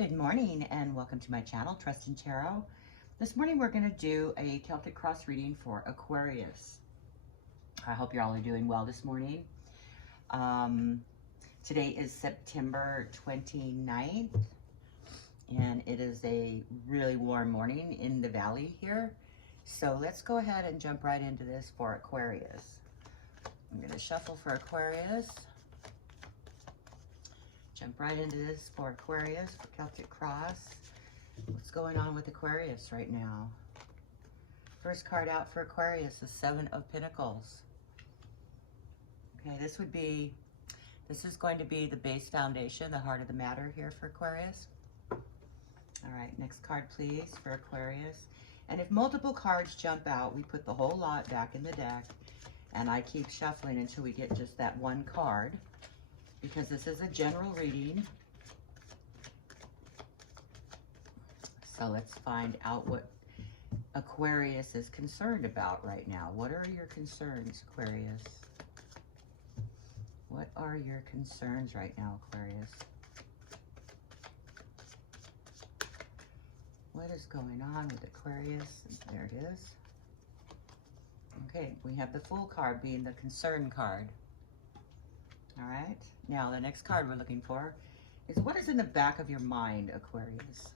Good morning and welcome to my channel, Trust in Tarot. This morning we're going to do a Celtic cross reading for Aquarius. I hope you're all doing well this morning. Today is September 29th and it is a really warm morning in the valley here. So let's go ahead and jump right into this for Aquarius. I'm going to shuffle for Aquarius. Jump right into this for Aquarius, for Celtic Cross. What's going on with Aquarius right now? First card out for Aquarius is Seven of Pentacles. Okay, this is going to be the base foundation, the heart of the matter here for Aquarius. All right, next card please for Aquarius. And if multiple cards jump out, we put the whole lot back in the deck and I keep shuffling until we get just that one card, because this is a general reading. So let's find out what Aquarius is concerned about right now. What are your concerns, Aquarius? What are your concerns right now, Aquarius? What is going on with Aquarius? There it is. Okay, we have the Fool card being the concern card. All right, now the next card we're looking for is what is in the back of your mind, Aquarius?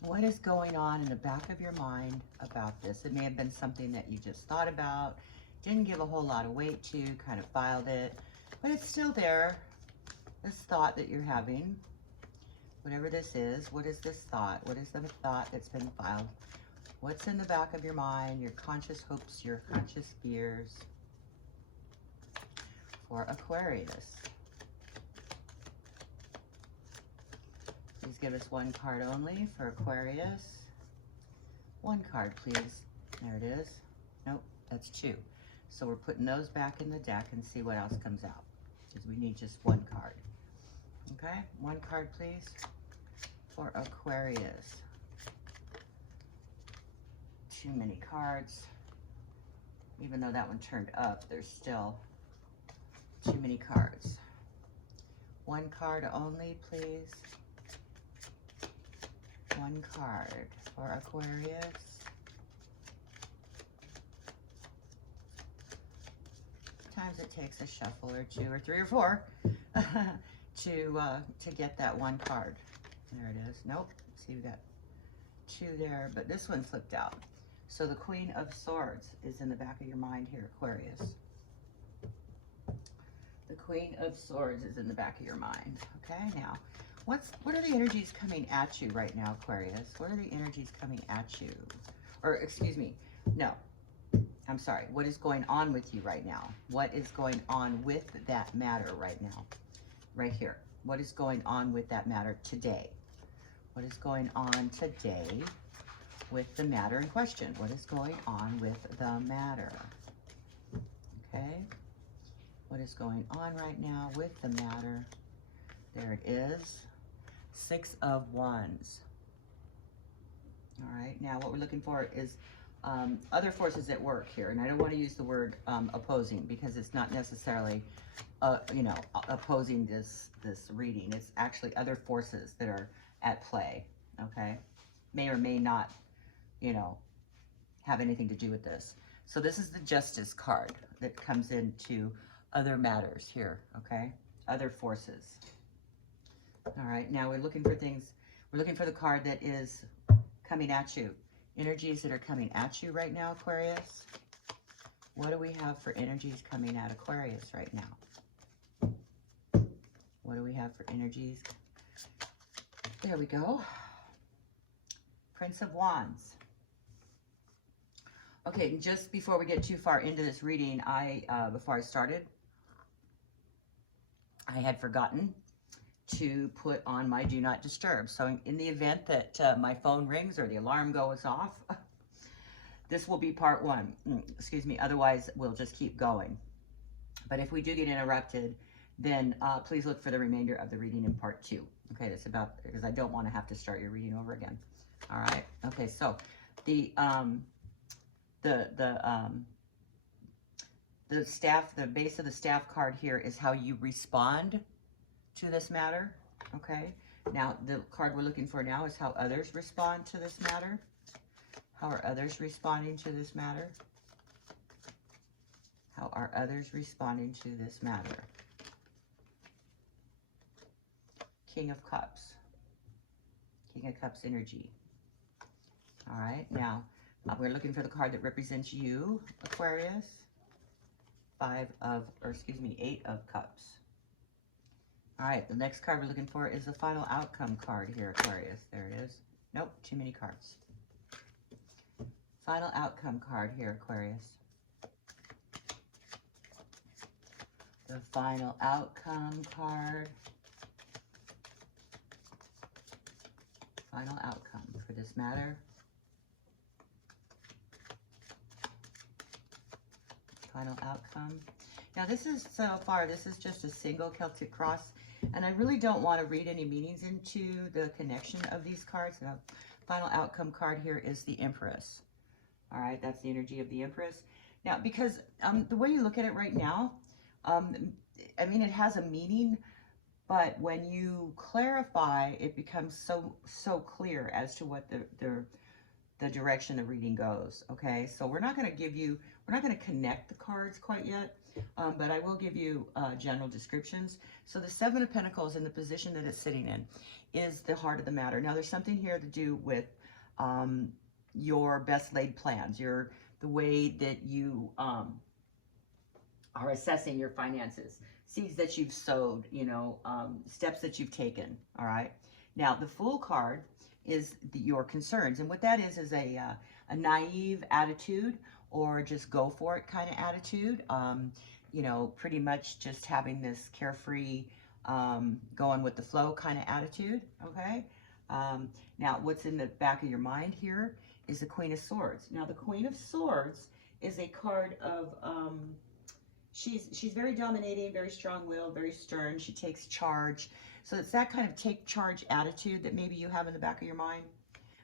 What is going on in the back of your mind about this? It may have been something that you just thought about, didn't give a whole lot of weight to, kind of filed it, but it's still there, this thought that you're having. Whatever this is, what is this thought? What is the thought that's been filed? What's in the back of your mind, your conscious hopes, your conscious fears? For Aquarius. Please give us one card only for Aquarius. One card, please. There it is. Nope, that's two. So we're putting those back in the deck and see what else comes out, because we need just one card. Okay, one card, please, for Aquarius. Too many cards. Even though that one turned up, there's still too many cards. One card only, please. One card for Aquarius. Sometimes it takes a shuffle or two or three or four to get that one card. There it is. Nope. See, we got two there, but this one flipped out. So the Queen of Swords is in the back of your mind here, Aquarius. The Queen of Swords is in the back of your mind. Okay, now, what are the energies coming at you right now, Aquarius? What are the energies coming at you? Or, excuse me, no, I'm sorry. What is going on with you right now? What is going on with that matter right now? Right here. What is going on with that matter today? What is going on today with the matter in question? What is going on with the matter? Okay. What is going on right now with the matter? There it is. Six of Wands. All right, now what we're looking for is other forces at work here. And I don't want to use the word opposing, because it's not necessarily, opposing this reading. It's actually other forces that are at play, okay? May or may not, have anything to do with this. So this is the Justice card that comes into other matters here, okay? Other forces. All right, now we're looking for things. We're looking for the card that is coming at you. Energies that are coming at you right now, Aquarius. What do we have for energies coming at Aquarius right now? What do we have for energies? There we go. Prince of Wands. Okay, just before we get too far into this reading, before I started, I had forgotten to put on my do not disturb. So in the event that my phone rings or the alarm goes off, this will be part one. Excuse me. Otherwise, we'll just keep going. But if we do get interrupted, then please look for the remainder of the reading in part two. Okay, that's about, because I don't want to have to start your reading over again. All right. Okay, so the staff, the base of the staff card here is how you respond to this matter, okay? Now, the card we're looking for now is how others respond to this matter. How are others responding to this matter? How are others responding to this matter? King of Cups. King of Cups energy. All right, now we're looking for the card that represents you, Aquarius. Eight of Cups. All right, the next card we're looking for is the final outcome card here, Aquarius. There it is. Nope, too many cards. Final outcome card here, Aquarius. The final outcome card. Final outcome for this matter. Final outcome. Now this is, so far, this is just a single Celtic cross, and I really don't want to read any meanings into the connection of these cards. The final outcome card here is the Empress. All right, that's the energy of the Empress. Now, because the way you look at it right now, I mean, it has a meaning, but when you clarify, it becomes so clear as to what the direction the reading goes. Okay, so we're not going to connect the cards quite yet, but I will give you general descriptions. So the Seven of Pentacles in the position that it's sitting in is the heart of the matter. Now, there's something here to do with your best laid plans, the way that you are assessing your finances, seeds that you've sowed, steps that you've taken. All right. Now, the Fool card is your concerns, and what that is a naive attitude, or just go for it kind of attitude. Pretty much just having this carefree, going with the flow kind of attitude. Okay. Now, what's in the back of your mind here is the Queen of Swords. Now, the Queen of Swords is a card of, she's very dominating, very strong-willed, very stern. She takes charge. So it's that kind of take charge attitude that maybe you have in the back of your mind.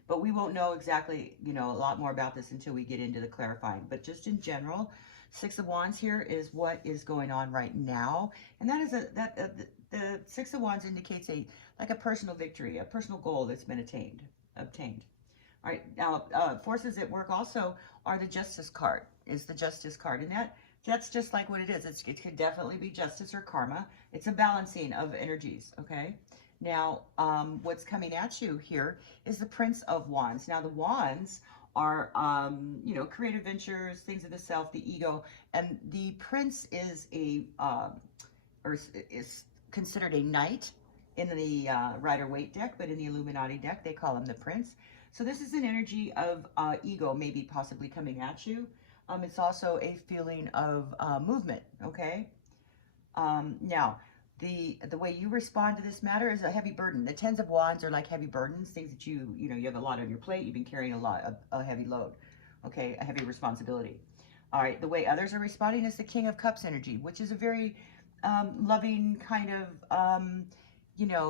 But we won't know exactly, a lot more about this until we get into the clarifying. But just in general, Six of Wands here is what is going on right now. And that is the Six of Wands indicates like a personal victory, a personal goal that's been obtained. All right, now forces at work also are the Justice card, is the Justice card. And that's just like what it is. It could definitely be justice or karma. It's a balancing of energies, okay? Now, what's coming at you here is the Prince of Wands. Now, the Wands are, creative ventures, things of the self, the ego, and the Prince is is considered a knight in the Rider-Waite deck, but in the Illuminati deck, they call him the Prince. So this is an energy of ego, maybe possibly coming at you. It's also a feeling of movement, okay? Now, the way you respond to this matter is a heavy burden. The Tens of Wands are like heavy burdens, things that you have a lot on your plate. You've been carrying a heavy load, okay? A heavy responsibility. All right, the way others are responding is the King of Cups energy, which is a very loving kind of,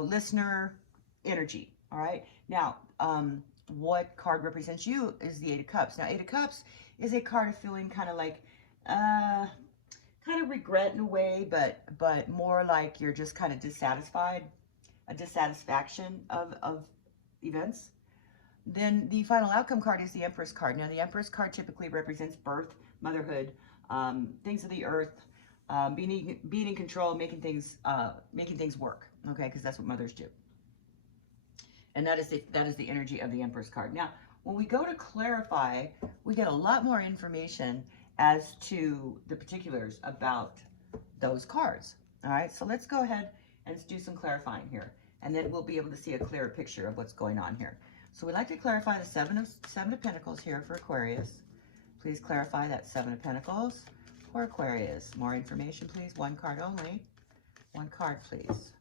listener energy, all right? Now, what card represents you is the Eight of Cups. Now, Eight of Cups is a card of feeling kind of like, kind of regret in a way, but more like you're just kind of dissatisfied, a dissatisfaction of events. Then the final outcome card is the Empress card. Now, the Empress card typically represents birth, motherhood, things of the earth, being in control, making things work. Okay, because that's what mothers do. And that is the energy of the Empress card. Now, when we go to clarify, we get a lot more information as to the particulars about those cards. All right, so let's go ahead and do some clarifying here, and then we'll be able to see a clearer picture of what's going on here. So we'd like to clarify the Seven of Pentacles here for Aquarius. Please clarify that Seven of Pentacles for Aquarius. More information, please. One card only. One card, please.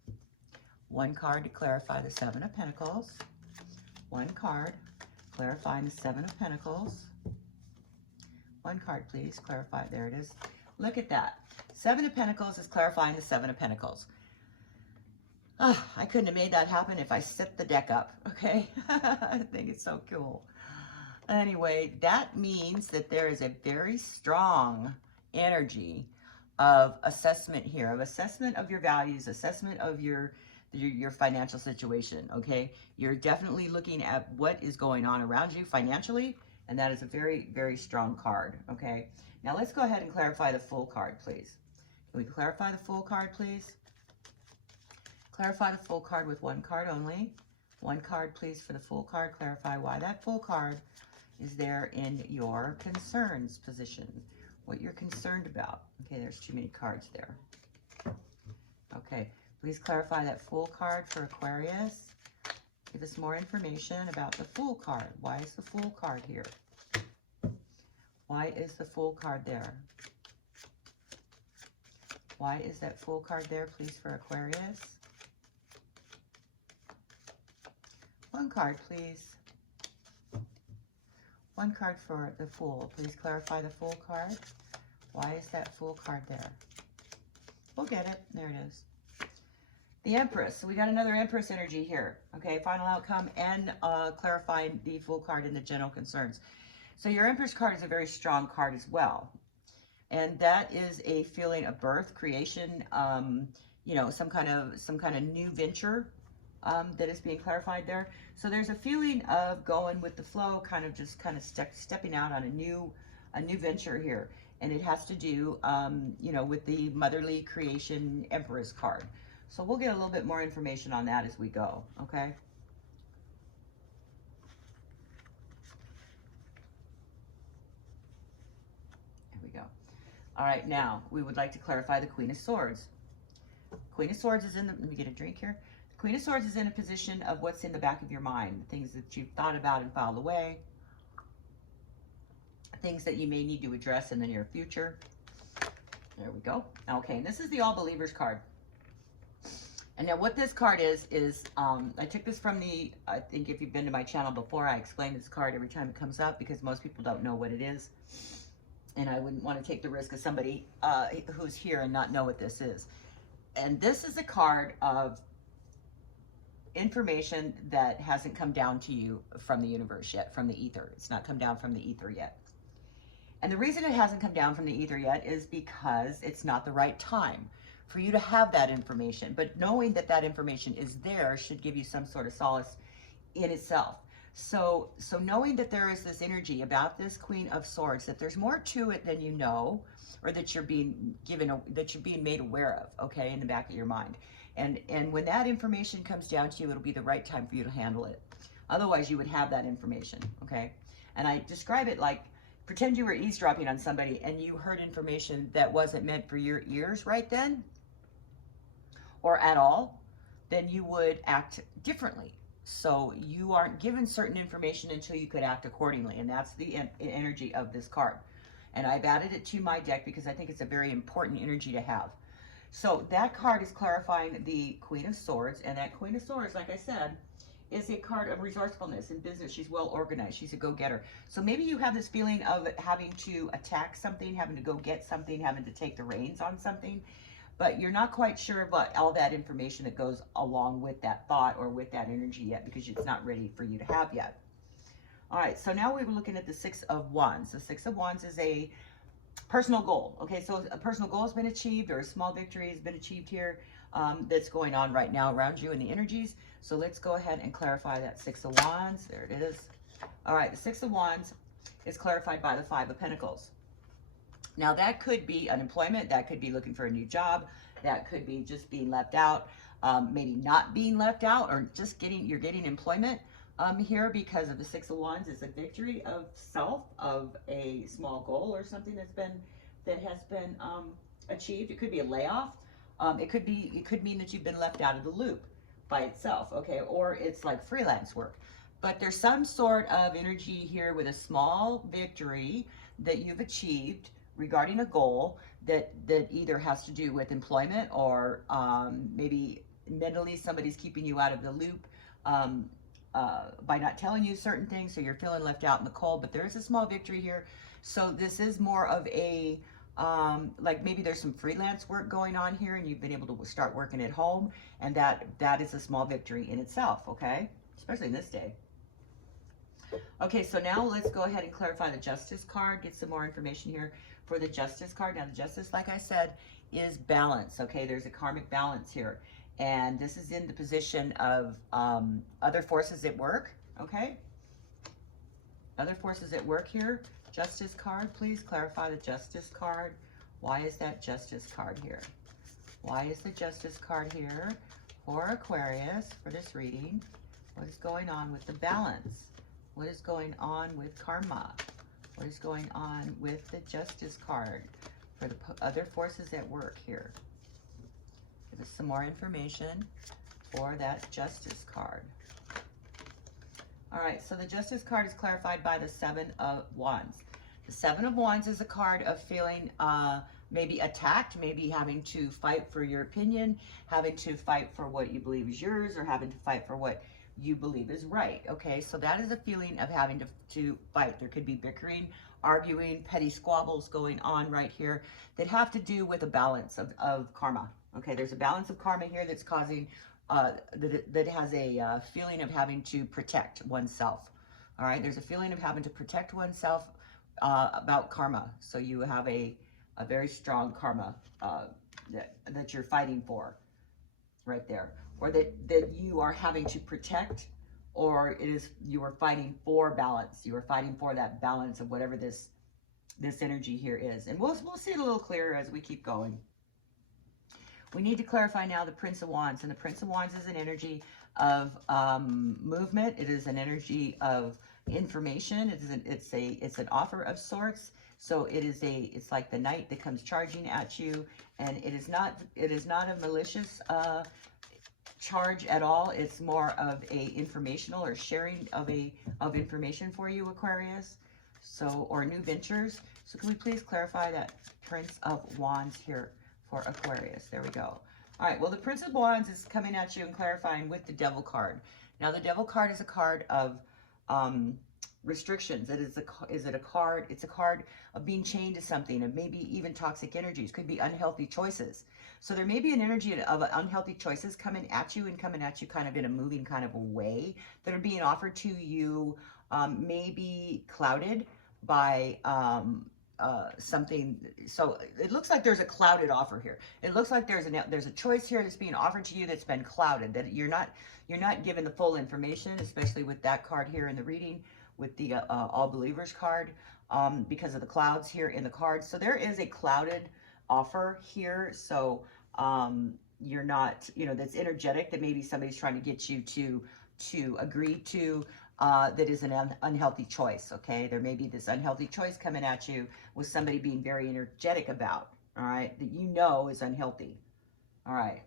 One card to clarify the Seven of Pentacles. One card clarifying the Seven of Pentacles. One card, please. Clarify. There it is. Look at that. Seven of Pentacles is clarifying the Seven of Pentacles. Oh, I couldn't have made that happen if I set the deck up, okay? I think it's so cool. Anyway, that means that there is a very strong energy of assessment here, of assessment of your values, assessment of your your financial situation, okay? You're definitely looking at what is going on around you financially, and that is a very, very strong card, okay? Now let's go ahead and clarify the full card, please. Can we clarify the full card, please? Clarify the full card with one card only. One card, please, for the full card. Clarify why that full card is there in your concerns position. What you're concerned about. Okay, there's too many cards there. Okay, please clarify that full card for Aquarius. Give us more information about the Fool card. Why is the Fool card here? Why is the Fool card there? Why is that Fool card there, please, for Aquarius? One card, please. One card for the Fool. Please clarify the Fool card. Why is that Fool card there? We'll get it. There it is. The Empress. So we got another Empress energy here. Okay, final outcome and clarifying the Fool card in the general concerns. So your Empress card is a very strong card as well. And that is a feeling of birth, creation, you know, some kind of new venture that is being clarified there. So there's a feeling of going with the flow, kind of stepping out on a new venture here. And it has to do, you know, with the motherly creation Empress card. So we'll get a little bit more information on that as we go, okay? There we go. All right, now we would like to clarify the Queen of Swords. Queen of Swords is in the, let me get a drink here. The Queen of Swords is in a position of what's in the back of your mind, things that you've thought about and filed away, things that you may need to address in the near future. There we go. Okay, and this is the All Believers card. And now what this card is I took this from the, I think if you've been to my channel before, I explain this card every time it comes up because most people don't know what it is. And I wouldn't want to take the risk of somebody who's here and not know what this is. And this is a card of information that hasn't come down to you from the universe yet, from the ether. It's not come down from the ether yet. And the reason it hasn't come down from the ether yet is because it's not the right time for you to have that information. But knowing that that information is there should give you some sort of solace in itself. So knowing that there is this energy about this Queen of Swords, that there's more to it than you know, or that you're being given, that you're being made aware of, okay, in the back of your mind. And when that information comes down to you, it'll be the right time for you to handle it. Otherwise, you would have that information, okay? And I describe it like, pretend you were eavesdropping on somebody and you heard information that wasn't meant for your ears right then, or at all, then you would act differently. So you aren't given certain information until you could act accordingly. And that's the energy of this card. And I've added it to my deck because I think it's a very important energy to have. So that card is clarifying the Queen of Swords. And that Queen of Swords, like I said, is a card of resourcefulness in business. She's well organized. She's a go-getter. So maybe you have this feeling of having to attack something, having to go get something, having to take the reins on something. But you're not quite sure about all that information that goes along with that thought or with that energy yet because it's not ready for you to have yet. All right, so now we're looking at the Six of Wands. The Six of Wands is a personal goal. Okay, so a personal goal has been achieved or a small victory has been achieved here that's going on right now around you in the energies. So let's go ahead and clarify that Six of Wands. There it is. All right, the Six of Wands is clarified by the Five of Pentacles. Now that could be unemployment, that could be looking for a new job, that could be just being left out, maybe not being left out, or just you're getting employment here because of the Six of Wands. It's a victory of self, of a small goal or something that has been achieved. It could be a layoff. It could mean that you've been left out of the loop by itself, okay, or it's like freelance work. But there's some sort of energy here with a small victory that you've achieved regarding a goal that either has to do with employment or maybe mentally somebody's keeping you out of the loop by not telling you certain things, so you're feeling left out in the cold. But there is a small victory here. So this is more of a like maybe there's some freelance work going on here and you've been able to start working at home, and that is a small victory in itself, okay, especially in this day. Okay, so now let's go ahead and clarify the Justice card, get some more information here for the Justice card. Now the Justice, like I said, is balance, okay? There's a karmic balance here. And this is in the position of other forces at work, okay? Other forces at work here. Justice card, please clarify the Justice card. Why is that Justice card here? Why is the Justice card here for Aquarius for this reading? What is going on with the balance? What is going on with karma? What is going on with the Justice card for the other forces at work here? Give us some more information for that Justice card. All right, so the Justice card is clarified by the Seven of Wands. The Seven of Wands is a card of feeling maybe attacked, maybe having to fight for your opinion, having to fight for what you believe is yours, or having to fight for what you believe is right. Okay, so that is a feeling of having to fight. There could be bickering, arguing, petty squabbles going on right here that have to do with a balance of karma. Okay, there's a balance of karma here that's causing, that has a feeling of having to protect oneself. All right, there's a feeling of having to protect oneself about karma. So you have a very strong karma that you're fighting for right there. Or that you are having to protect, or you are fighting for balance. You are fighting for that balance of whatever this energy here is. And we'll see it a little clearer as we keep going. We need to clarify now the Prince of Wands. And the Prince of Wands is an energy of movement. It is an energy of information. It's an offer of sorts. So it's like the knight that comes charging at you, and it is not a malicious charge at all. It's more of a informational or sharing of information for you, Aquarius. So, or new ventures. So can we please clarify that Prince of Wands here for Aquarius? There we go. All right, well, the Prince of Wands is coming at you and clarifying with the Devil card. Now, the Devil card is a card of restrictions. It's a card of being chained to something, and maybe even toxic energies. Could be unhealthy choices. So there may be an energy of unhealthy choices coming at you kind of in a moving kind of a way that are being offered to you, maybe clouded by something. So it looks like there's a clouded offer here. It looks like there's a choice here that's being offered to you that's been clouded, that you're not given the full information, especially with that card here in the reading, with the All Believers card, because of the clouds here in the cards. So there is a clouded offer here. So you're not, that's energetic, that maybe somebody's trying to get you to agree to, that is an unhealthy choice. Okay, there may be this unhealthy choice coming at you with somebody being very energetic about, all right, that is unhealthy. All right,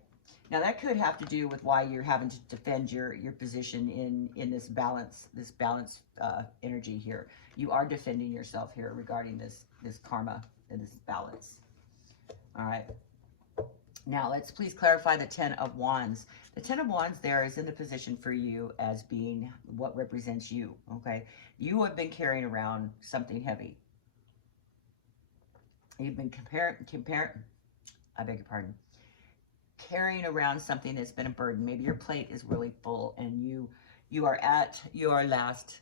now that could have to do with why you're having to defend your position in this balance energy here. You are defending yourself here regarding this karma and this balance. All right, now let's please clarify the Ten of Wands. The Ten of Wands there is in the position for you as being what represents you, okay? You have been carrying around something heavy. You've been carrying around something that's been a burden. Maybe your plate is really full, and you are at your last,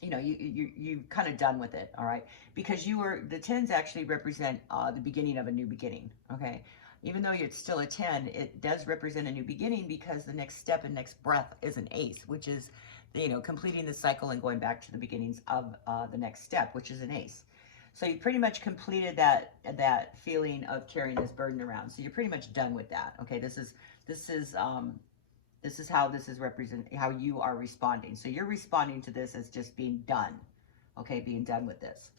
you kind of done with it, all right? Because the tens actually represent the beginning of a new beginning, okay? Even though it's still a 10, it does represent a new beginning, because the next step and next breath is an ace, which is, completing the cycle and going back to the beginnings of the next step, which is an ace. So you pretty much completed that feeling of carrying this burden around. So you're pretty much done with that. Okay, this is how this is how you are responding. So you're responding to this as just being done. Okay, being done with this.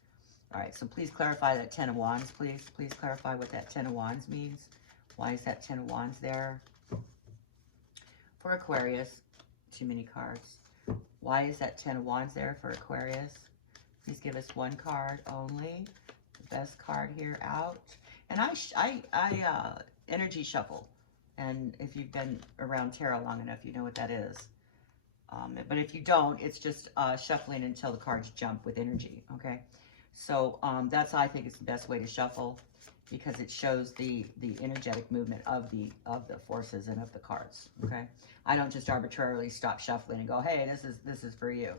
All right, so please clarify that Ten of Wands, please. Please clarify what that Ten of Wands means. Why is that Ten of Wands there? For Aquarius, too many cards. Why is that Ten of Wands there for Aquarius? Please give us one card only. The best card here out. And I energy shuffle. And if you've been around tarot long enough, you know what that is. But if you don't, it's just shuffling until the cards jump with energy, okay? So that's, I think, it's the best way to shuffle, because it shows the energetic movement of the forces and of the cards, okay? I don't just arbitrarily stop shuffling and go, hey, this is for you,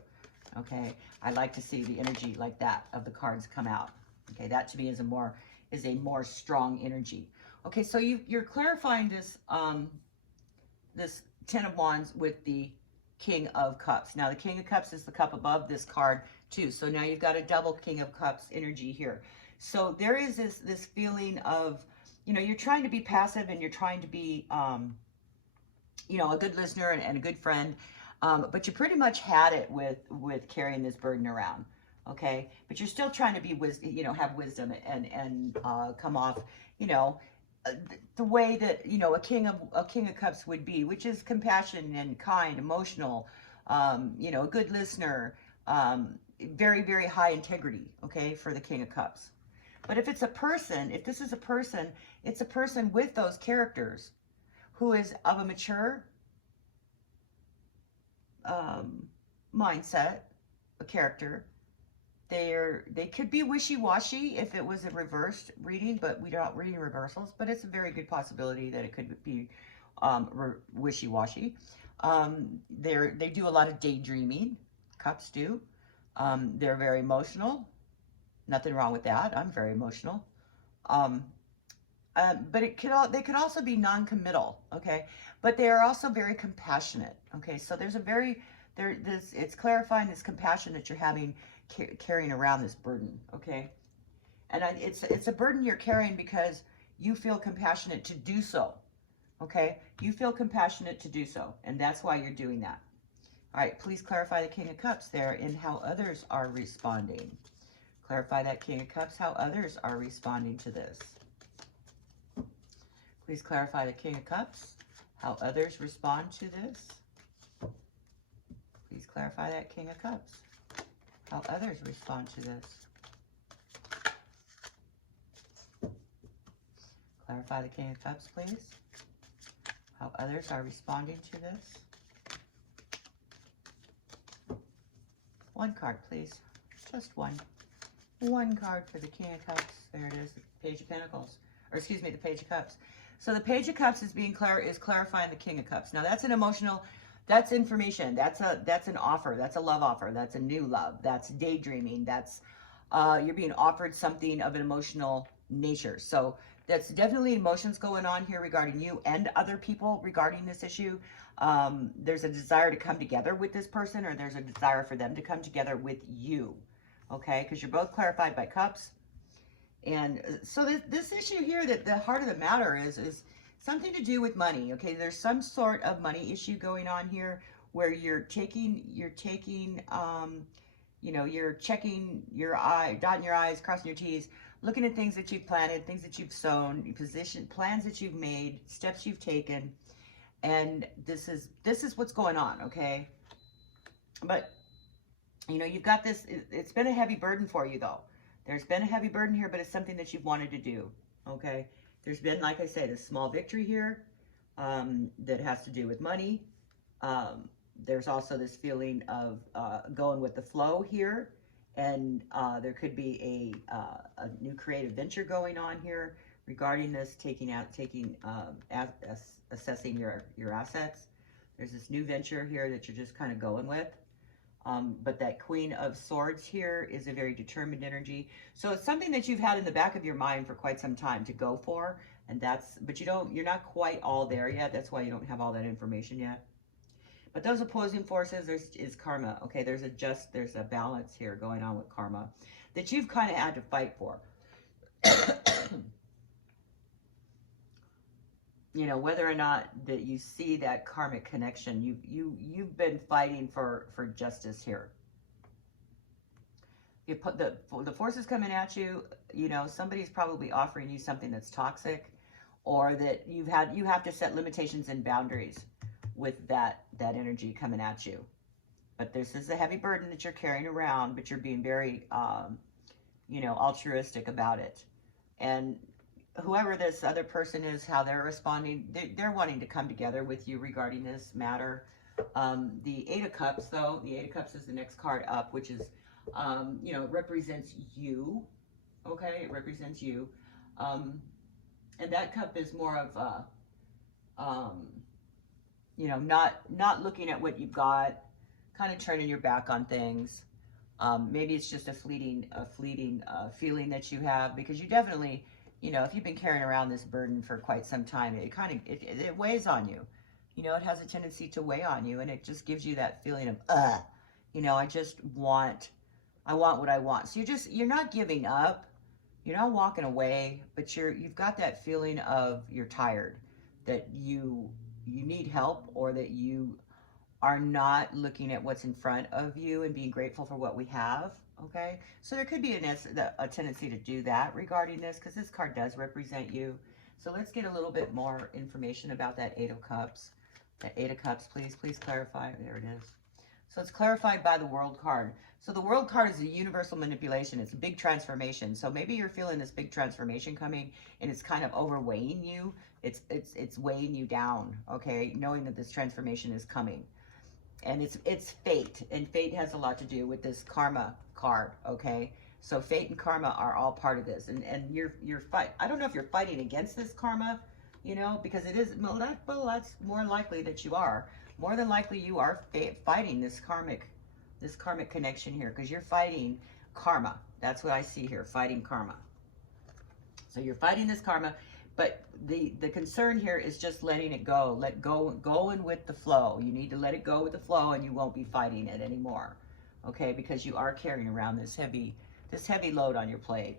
okay? I like to see the energy like that of the cards come out, okay? That to me is a more strong energy. Okay, so you're clarifying this this 10 of Wands with the King of Cups. Now the King of Cups is the cup above this card too. So now you've got a double King of Cups energy here. So there is this feeling of, you know, you're trying to be passive and you're trying to be, you know, a good listener and a good friend. But you pretty much had it with carrying this burden around. Okay. But you're still trying to be you know, have wisdom and come off, you know, the way that, you know, a king of cups would be, which is compassion and kind, emotional, you know, a good listener, very, very high integrity. Okay. For the King of Cups. But if it's a person, if this is a person, it's a person with those characters who is of a mature mindset, a character. They could be wishy-washy if it was a reversed reading, but we're not reading reversals, but it's a very good possibility that it could be wishy-washy. They do a lot of daydreaming. Cups do. They're very emotional. Nothing wrong with that. I'm very emotional. But they could also be non-committal, okay? But they are also very compassionate, okay? So there's it's clarifying this compassion that you're having, carrying around this burden, okay? And it's a burden you're carrying because you feel compassionate to do so, okay? You feel compassionate to do so, and that's why you're doing that. All right, please clarify the King of Cups there and how others are responding. Clarify that King of Cups, how others are responding to this. Please clarify the King of Cups, how others respond to this. Please clarify that King of Cups, how others respond to this. Clarify the King of Cups, please, how others are responding to this. One card, please. Just one. One card for the King of Cups. There it is, the Page of Pentacles. Or excuse me, the Page of Cups. So the Page of Cups is clarifying the King of Cups. Now that's an emotional, that's information. That's an offer. That's a love offer. That's a new love. That's daydreaming. That's you're being offered something of an emotional nature. So that's definitely emotions going on here regarding you and other people regarding this issue. There's a desire to come together with this person, or there's a desire for them to come together with you. Okay, because you're both clarified by cups. And so this issue here, that the heart of the matter is something to do with money. Okay, there's some sort of money issue going on here where you're taking, you know, you're checking your dotting your I's, crossing your T's, looking at things that you've planted, things that you've sown, plans that you've made, steps you've taken, and this is what's going on. Okay, but you know, you've got this. It's been a heavy burden for you, though. There's been a heavy burden here, but it's something that you've wanted to do, okay? There's been, like I said, a small victory here that has to do with money. There's also this feeling of going with the flow here, and there could be a new creative venture going on here regarding this, assessing your assets. There's this new venture here that you're just kind of going with. But that Queen of Swords here is a very determined energy. So it's something that you've had in the back of your mind for quite some time to go for. And but you're not quite all there yet. That's why you don't have all that information yet. But those opposing forces is karma. Okay, there's a balance here going on with karma that you've kind of had to fight for. You know, whether or not that you see that karmic connection, you've been fighting for justice here. You put the forces coming at you. You know, somebody's probably offering you something that's toxic, or that you have to set limitations and boundaries with that energy coming at you. But this is a heavy burden that you're carrying around, but you're being very you know, altruistic about it. And whoever this other person is, how they're responding, they're wanting to come together with you regarding this matter. The Eight of Cups, though, the Eight of Cups is the next card up, which is, you know, represents you. Okay, it represents you. And that cup is more of, you know, not looking at what you've got, kind of turning your back on things. Maybe it's just a fleeting feeling that you have, because you definitely, you know, if you've been carrying around this burden for quite some time, it weighs on you. You know, it has a tendency to weigh on you, and it just gives you that feeling of, you know, I want what I want. So you're not giving up. You're not walking away, but you've got that feeling of you're tired, that you need help, or that you are not looking at what's in front of you and being grateful for what we have. Okay, so there could be a tendency to do that regarding this, because this card does represent you. So let's get a little bit more information about that Eight of Cups. The Eight of Cups, please clarify. There it is. So it's clarified by the World card. So the World card is a universal manipulation. It's a big transformation. So maybe you're feeling this big transformation coming, and it's kind of overweighing you. It's weighing you down, okay? Knowing that this transformation is coming. And it's fate, and fate has a lot to do with this karma card, okay? So fate and karma are all part of this, and you're fight. I don't know if you're fighting against this karma, you know, because it is, well, that's more likely that you are. More than likely you are fighting this karmic connection here, because you're fighting karma. That's what I see here, fighting karma. So you're fighting this karma, but the concern here is just letting it go. Going with the flow. You need to let it go with the flow, and you won't be fighting it anymore, okay? Because you are carrying around this heavy load on your plate,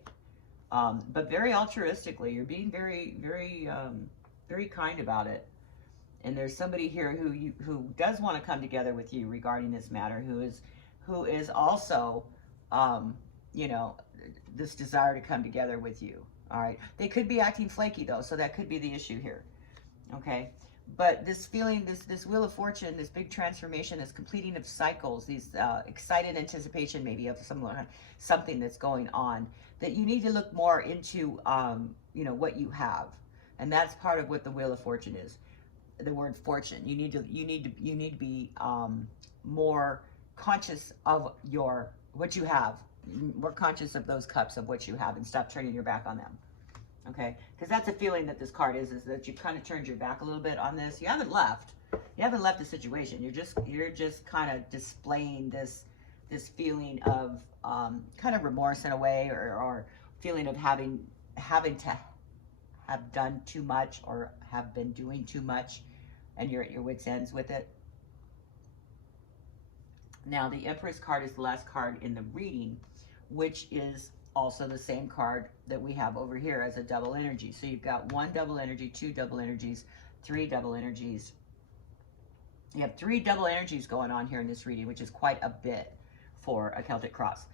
but very altruistically. You're being very kind about it. And there's somebody here who does want to come together with you regarding this matter, who is also, you know, this desire to come together with you. All right. They could be acting flaky though, so that could be the issue here. Okay. But this feeling, this Wheel of Fortune, this big transformation, this completing of cycles, these excited anticipation maybe of something that's going on, that you need to look more into, you know, what you have. And that's part of what the Wheel of Fortune is. The word fortune. You need to be more conscious of what you have, more conscious of those cups, of what you have, and stop turning your back on them. Okay, because that's a feeling that this card is that you've kind of turned your back a little bit on this. You haven't left the situation. You're just kind of displaying this feeling of kind of remorse in a way, or feeling of having to have done too much, or have been doing too much, and you're at your wits' ends with it. Now, the Empress card is the last card in the reading, which is also the same card that we have over here as a double energy. So you've got one double energy, two double energies, three double energies. You have three double energies going on here in this reading, which is quite a bit for a Celtic cross.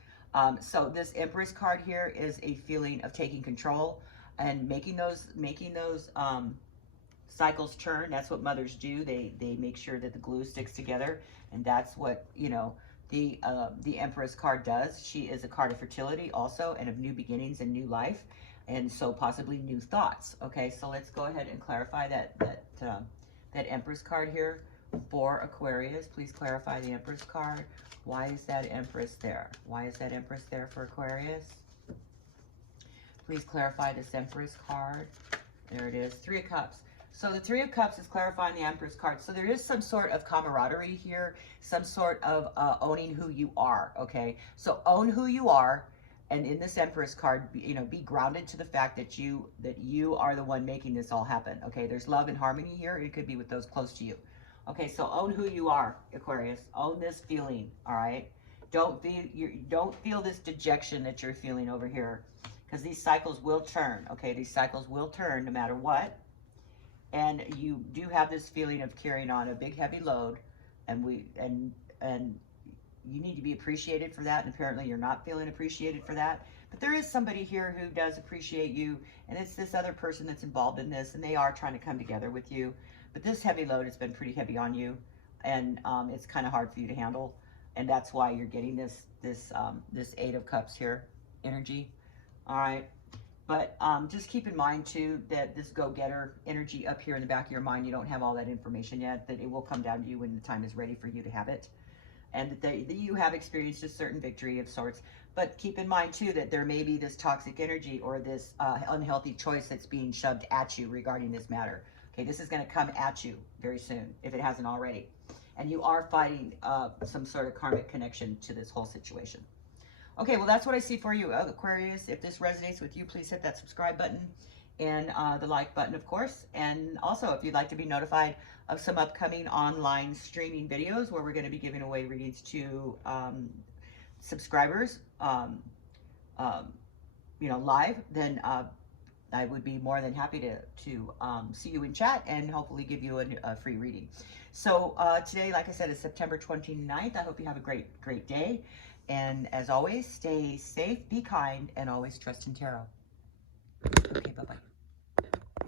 So this Empress card here is a feeling of taking control and making those cycles turn. That's what mothers do. They make sure that the glue sticks together, and that's what, you know, the Empress card does. She is a card of fertility also, and of new beginnings and new life, and so possibly new thoughts. Okay, so let's go ahead and clarify that Empress card here for Aquarius. Please clarify the Empress card. Why is that Empress there? Why is that Empress there for Aquarius? Please clarify this Empress card. There it is, Three of Cups. So the Three of Cups is clarifying the Empress card. So there is some sort of camaraderie here, some sort of owning who you are, okay? So own who you are, and in this Empress card, you know, be grounded to the fact that you are the one making this all happen, okay? There's love and harmony here. It could be with those close to you. Okay, so own who you are, Aquarius. Own this feeling, all right? Don't feel this dejection that you're feeling over here, because these cycles will turn, okay? These cycles will turn no matter what. And you do have this feeling of carrying on a big heavy load, and you need to be appreciated for that, and apparently you're not feeling appreciated for that. But there is somebody here who does appreciate you, and it's this other person that's involved in this, and they are trying to come together with you. But this heavy load has been pretty heavy on you, and it's kind of hard for you to handle, and that's why you're getting this Eight of Cups here energy. All right. But just keep in mind, too, that this go-getter energy up here in the back of your mind, you don't have all that information yet, that it will come down to you when the time is ready for you to have it. And that you have experienced a certain victory of sorts. But keep in mind, too, that there may be this toxic energy or this unhealthy choice that's being shoved at you regarding this matter. Okay, this is going to come at you very soon, if it hasn't already. And you are fighting some sort of karmic connection to this whole situation. Okay, well, that's what I see for you, Aquarius. If this resonates with you, please hit that subscribe button. and the like button, of course. And also, if you'd like to be notified of some upcoming online streaming videos where we're going to be giving away readings to subscribers, you know, live, then I would be more than happy to see you in chat and hopefully give you a free reading. So today, like I said, is September 29th. I hope you have a great day. And as always, stay safe, be kind, and always trust in tarot. Okay, bye-bye.